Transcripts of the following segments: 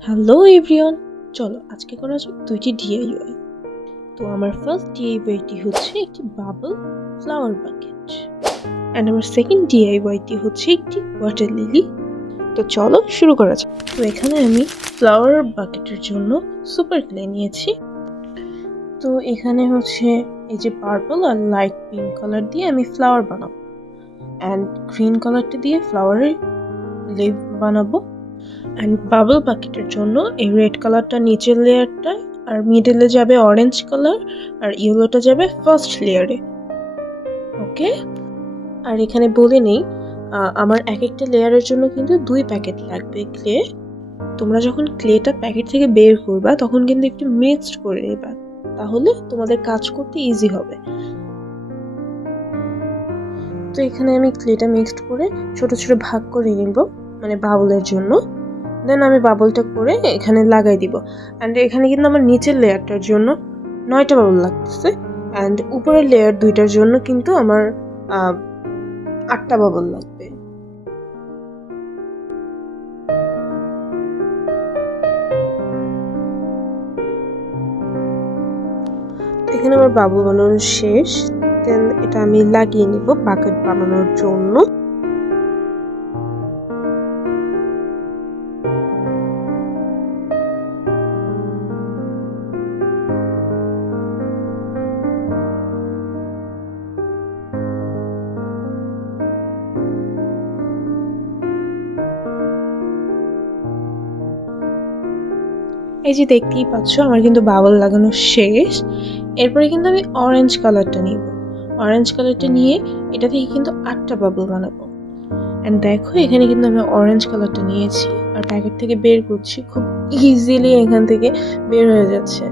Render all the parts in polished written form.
Hello everyone, চলো আজকে করা যাক দুইটি ডিআইওয়াই। তো আমার ফার্স্ট ডিআইওয়াইটি হচ্ছে একটি বাবল ফ্লাওয়ার বাকেট অ্যান্ড আমার সেকেন্ড ডিআইওয়াইটি হচ্ছে একটি ওয়াটার লিলি। তো চলো শুরু করা যাক। তো এখানে আমি ফ্লাওয়ার বাকেটের জন্য সুপার ক্লে নিয়েছি। তো এখানে হচ্ছে এই যে পার্পল আর লাইট পিঙ্ক কালার দিয়ে আমি ফ্লাওয়ার বানাবো অ্যান্ড গ্রিন কালারটা দিয়ে ফ্লাওয়ারের লিভ বানাবো। অ্যান্ড বাবল বাকেটের জন্য এই রেড কালারটা নিচের লেয়ারটা, আর মিডলে যাবে অরেঞ্জ কালার, আর ইয়েলোটা যাবে ফার্স্ট লেয়ারে। ওকে, আর এখানে বলে নেই আমার এক একটা লেয়ারের জন্য কিন্তু 2 প্যাকেট লাগবে ক্লে। তোমরা যখন ক্লেটা প্যাকেট থেকে বের করবা তখন কিন্তু একটু মিক্সড করে নেবা, তাহলে তোমাদের কাজ করতে ইজি হবে। তো এখানে আমি ক্লেটা মিক্সড করে ছোট ছোট ভাগ করে নিব, মানে বাবলের জন্য। দেন আমি বাবলটা করে এখানে লাগাই দিব। অ্যান্ড এখানে কিন্তু আমার নিচের লেয়ারটার জন্য 9টা বাবল লাগতেছে, অ্যান্ড উপরের লেয়ার 2টার জন্য কিন্তু আমার 8টা বাবল লাগবে। এখানে আমার বাবল বানানো শেষ। দেন এটা আমি লাগিয়ে নিব বাকেট বানানোর জন্য। এই যে দেখতেই পাচ্ছ আমার কিন্তু বাবল লাগানো শেষ। এরপরে কিন্তু আমি অরেঞ্জ কালারটা নিব। অরেঞ্জ কালারটা নিয়ে এটা থেকে কিন্তু 8টা বাবল বানাবো। অ্যান্ড দেখো এখানে কিন্তু আমি অরেঞ্জ কালারটা নিয়েছি আর প্যাকেট থেকে বের করছি, খুব ইজিলি এখান থেকে বের হয়ে যাচ্ছে।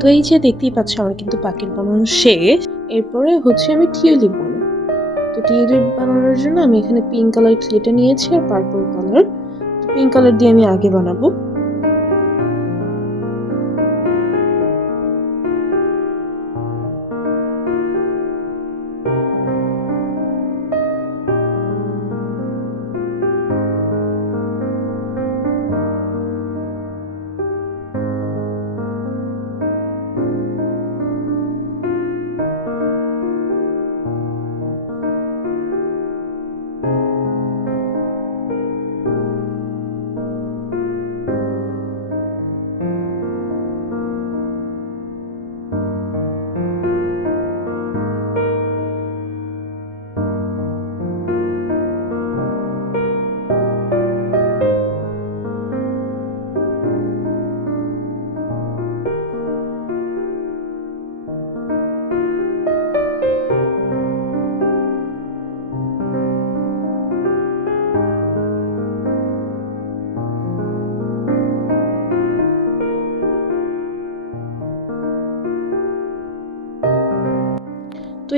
তো এই যে দেখতেই পাচ্ছ আমার কিন্তু প্যাকেট বানানো শেষ। এরপরে হচ্ছে আমি টিউলিপ বানাবো। তো টিউলিপ বানানোর জন্য আমি এখানে পিঙ্ক কালার ক্লেটা নিয়েছি আর পার্পল কালার। তো পিঙ্ক কালার দিয়ে আমি আগে বানাবো।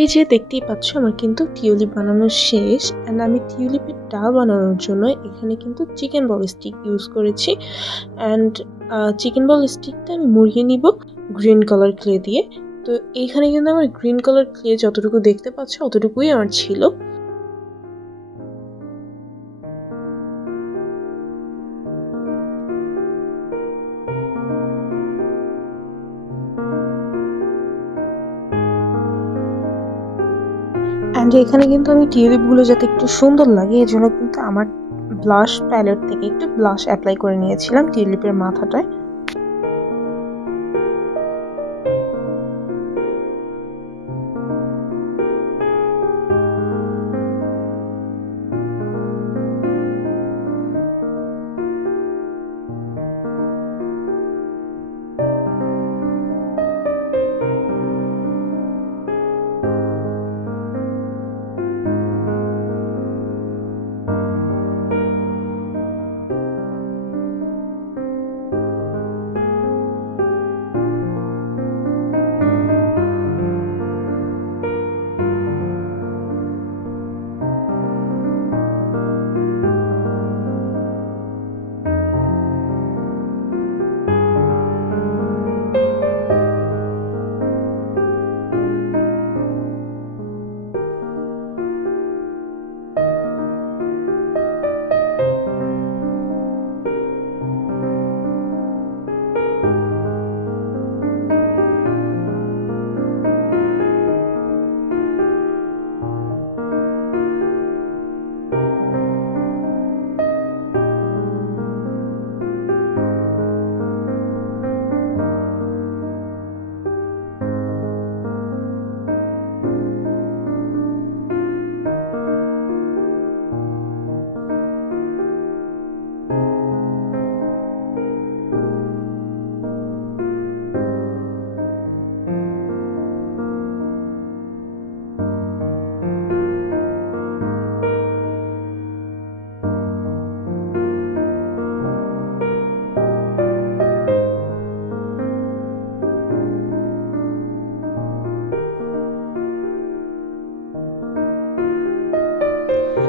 এই যে দেখতেই পাচ্ছ আমার কিন্তু টিউলিপ বানানো শেষ, অ্যান্ড আমি টিউলিপের ডাল বানানোর জন্য এখানে কিন্তু চিকেন বল স্টিক ইউজ করেছি। অ্যান্ড চিকেন বল স্টিকটা আমি মুড়িয়ে নিব গ্রিন কালার ক্লে দিয়ে। তো এইখানে কিন্তু আমার গ্রিন কালার ক্লে যতটুকু দেখতে পাচ্ছ অতটুকুই আমার ছিল। অ্যান্ড এখানে কিন্তু আমি টিউলিপগুলো যাতে একটু সুন্দর লাগে এই জন্য কিন্তু আমার ব্লাশ প্যালেট থেকে একটু ব্লাশ অ্যাপ্লাই করে নিয়েছিলাম টিউলিপের মাথাটায়।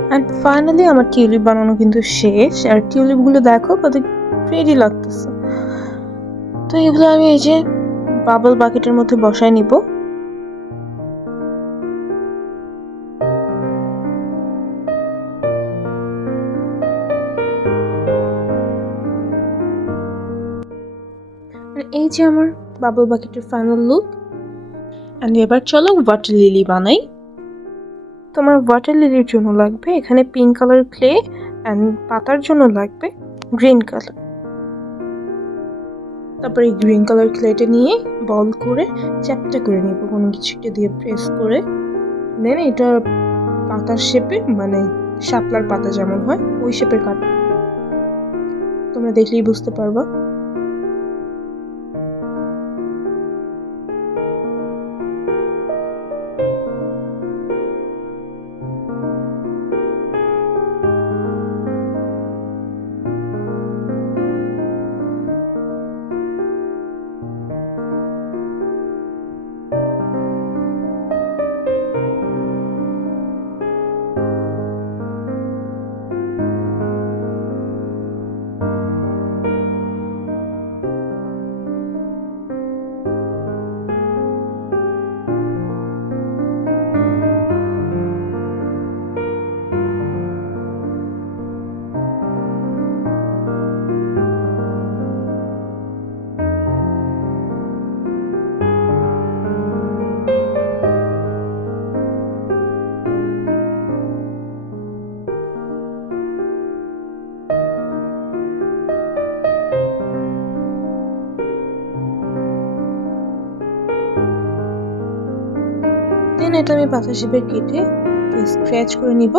অ্যান্ড ফাইনালি আমার টিউলিপ বানানো কিন্তু শেষ। আর টিউলিপগুলো দেখো কত প্রিটি লাগতেছে। তো এগুলো আমি এই যে বাবল বাকেটের মধ্যে বসায় নিব। এই যে আমার বাবল বাকেটের ফাইনাল লুক। অ্যান্ড এবার চলো ওয়াটার লিলি বানাই। তোমার ওয়াটার লিলির জন্য লাগবে এখানে পিঙ্ক কালার ক্লে, অ্যান্ড পাতার জন্য লাগবে গ্রিন কালার। তারপরে এই গ্রিন কালার ক্লেটা নিয়ে বল করে চ্যাপটা করে নিব কোনো কিছু একটা দিয়ে প্রেস করে। দেন এটা পাতার শেপে, মানে শাপলার পাতা যেমন হয় ওই শেপের কাট, তোমরা দেখলেই বুঝতে পারবা। দেন এটা আমি পাতা শেপে কেটে স্ক্র্যাচ করে নিব।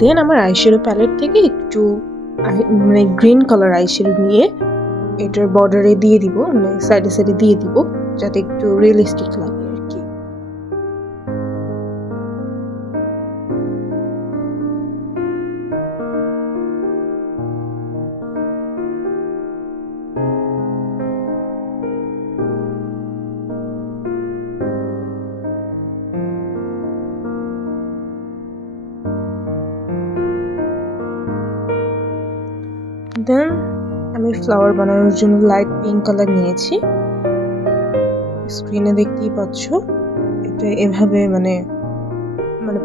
দেন আমার আইশ্যাডো প্যালেট থেকে একটু মানে গ্রিন কালার আইশ্যাডো নিয়ে এটার বর্ডারে দিয়ে দিব, মানে সাইডে সাইডে দিয়ে দিব যাতে একটু রিয়েলিস্টিক লাগে আর কি। দেন আমি ফ্লাওয়ার বানানোর জন্য লাইট পিঙ্ক কালার নিয়েছি। স্ক্রিনে দেখতেই পাচ্ছ, এটা এভাবে মানে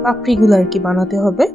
পাপড়িগুলো আর কি বানাতে হবে।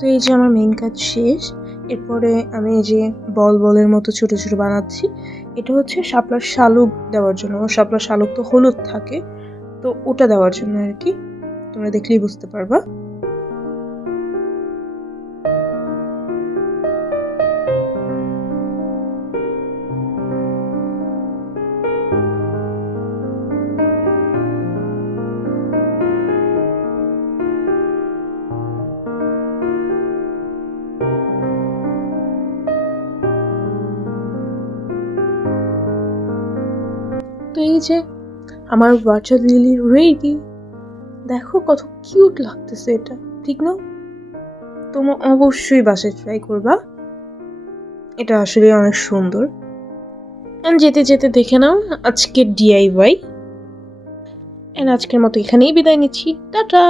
তো এই যে আমার মেইন কাজ শেষ। এরপরে আমি এই যে বলের মতো ছোট ছোট বানাচ্ছি। এটা হচ্ছে শাপলার শালুক দেওয়ার জন্য। শাপলার শালুক তো হলুদ থাকে, তো ওটা দেওয়ার জন্য আর কি। তোমরা দেখলেই বুঝতে পারবা। তো এই যে আমার ওয়াটার লিলি রেডি। দেখো কত কিউট লাগতেছে এটা, ঠিক না? তোমরা অবশ্যই বাসায় ট্রাই করবা, এটা আসলে অনেক সুন্দর। যেতে যেতে দেখে নাও আজকের ডিআইওয়াই। আজকের মতো এখানেই বিদায় নিচ্ছি, টাটা।